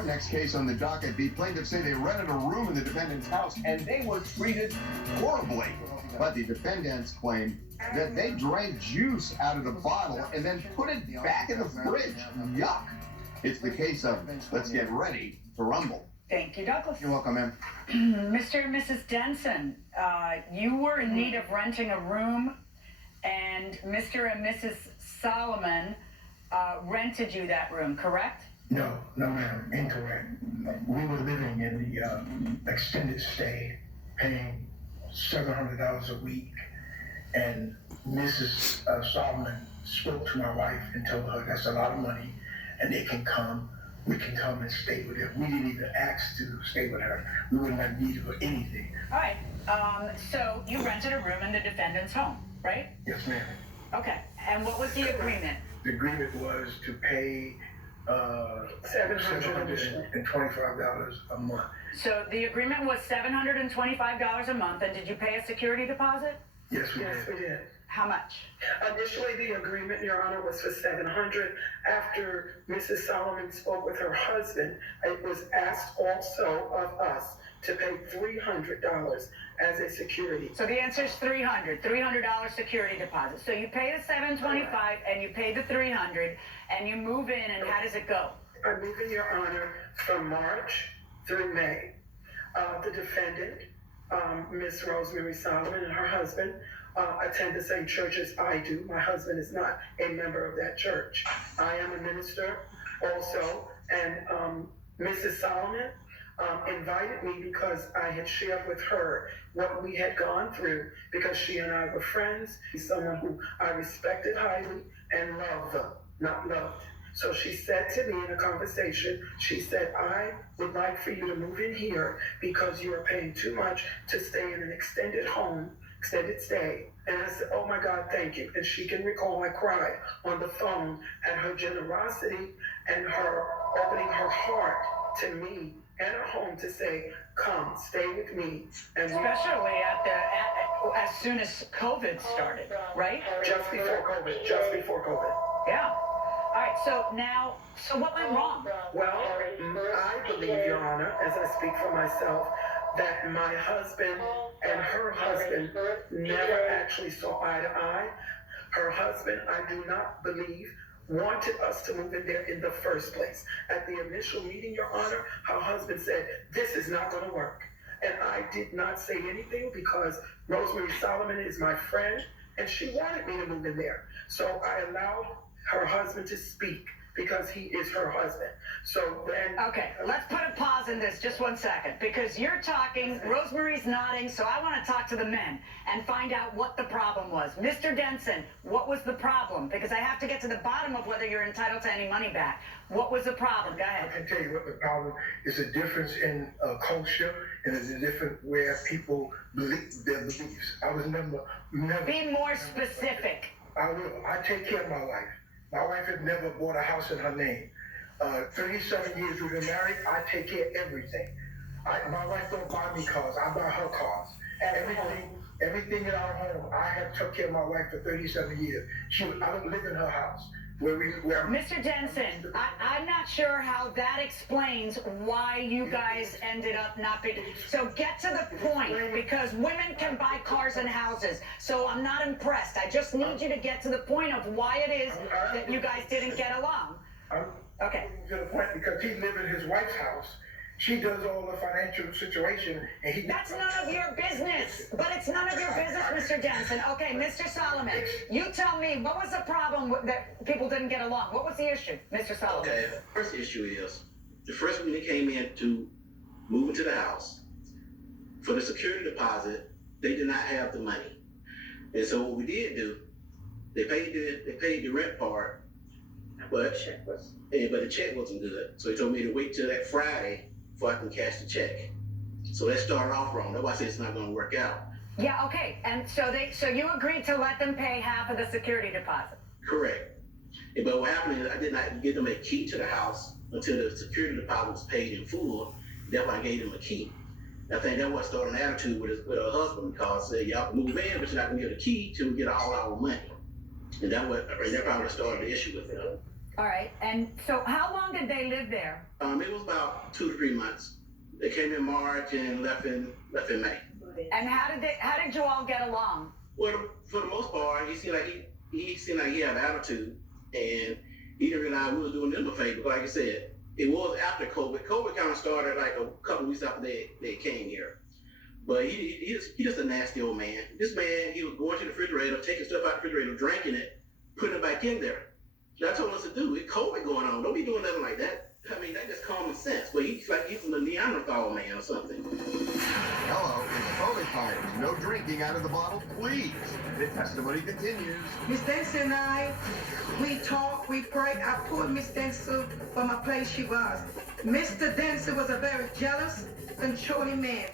more. Next case on the docket. The plaintiffs say they rented a room in the defendant's house and they were treated horribly. But the defendants claim that they drank juice out of the bottle and then put it back in the fridge. Yuck. It's the case of Let's Get Ready to Rumble. Thank you, Douglas. You're welcome, ma'am. Mr. and Mrs. Denson, you were in need of renting a room, and Mr. and Mrs. Solomon rented you that room, correct? No, ma'am, incorrect. We were living in the extended stay, paying $700 a week, and Mrs. Solomon spoke to my wife and told her that's a lot of money, and we can come and stay with her. We didn't even ask to stay with her. We would not need her for anything. All right, so you rented a room in the defendant's home, right? Yes, ma'am. Okay, and what was the agreement? The agreement was to pay $725 a month. So the agreement was $725 a month, and did you pay a security deposit? Yes, we Yes, did. we did. How much? Initially, the agreement, Your Honor, was for $700. After Mrs. Solomon spoke with her husband, it was asked also of us to pay $300 as a security. So the answer is $300 security deposit. So you pay the $725 and you pay the $300 and you move in, and how does it go? I move in, Your Honor, from March through May. The defendant, Miss Rosemary Solomon, and her husband attend the same church as I do. My husband is not a member of that church. I am a minister also, and Mrs. Solomon invited me because I had shared with her what we had gone through, because she and I were friends. She's someone who I respected highly and loved, not loved. So she said to me in a conversation, she said, I would like for you to move in here because you are paying too much to stay in an extended stay. And I said, oh my God, thank you. And she can recall I cried on the phone at her generosity and her opening her heart to me and her home to say, come, stay with me. And Especially as soon as COVID started, right? just before COVID. Yeah. All right, so what went wrong? Well, I believe, Your Honor, as I speak for myself, that my husband and her husband never actually saw eye to eye. Her husband, I do not believe, wanted us to move in there in the first place. At the initial meeting, Your Honor, her husband said, this is not going to work. And I did not say anything because Rosemary Solomon is my friend, and she wanted me to move in there. So I allowed her husband to speak because he is her husband. So then... Okay, let's put a pause in this just 1 second, because you're talking, Rosemary's nodding, so I want to talk to the men and find out what the problem was. Mr. Denson, what was the problem? Because I have to get to the bottom of whether you're entitled to any money back. What was the problem? Go ahead. I can tell you what the problem is. A difference in culture, and it's a different where people believe their beliefs. I was never... Be more specific. I will. I take care of my wife. My wife had never bought a house in her name. 37 years we've been married, I take care of everything. My wife don't buy me cars, I buy her cars. Everything in our home, I have took care of my wife for 37 years. I don't live in her house. Mr. Denson, I'm not sure how that explains why you guys ended up not being... So get to the point, because women can buy cars and houses. So I'm not impressed. I just need you to get to the point of why it is that you guys didn't get along. Okay. To the point because he lives in his wife's house. She does all the financial situation, and he... That's none of your business. But it's none of your business, Mr. Denson. Okay, Mr. Solomon, you tell me, what was the problem that people didn't get along? What was the issue, Mr. Solomon? Okay, the first issue is, the first when they came in to move into the house, for the security deposit, they did not have the money. And so what we did do, they paid the rent part, but the check wasn't good. So he told me to wait till that Friday before I can cash the check. So that started off wrong. That's why I said it's not going to work out. Yeah, okay. And so you agreed to let them pay half of the security deposit. Correct. But what happened is I did not give them a key to the house until the security deposit was paid in full. That's why I gave them a key. I think that was starting an attitude with her husband, because y'all can move in, but you're not going to get a key till we get all our money. And that probably started the issue with them. All right. And so how long did they live there? It was about 2 to 3 months. They came in March and left in May. And how did you all get along? Well, for the most part, he seemed like he had attitude, and he didn't realize we were doing them a favor. Like I said, it was after COVID. COVID kind of started like a couple weeks after they came here. But he just a nasty old man. This man, he was going to the refrigerator, taking stuff out the refrigerator, drinking it, putting it back in there. That's what I told us to do. It's COVID going on. Don't be doing nothing like that. I mean, that's just common sense. But he's like he's a Neanderthal man or something. Hello, it's COVID times. No drinking out of the bottle, please. The testimony continues. Miss Denson and I, we talked, we prayed. I pulled Miss Denson from a place she was. Mr. Denson was a very jealous, controlling man.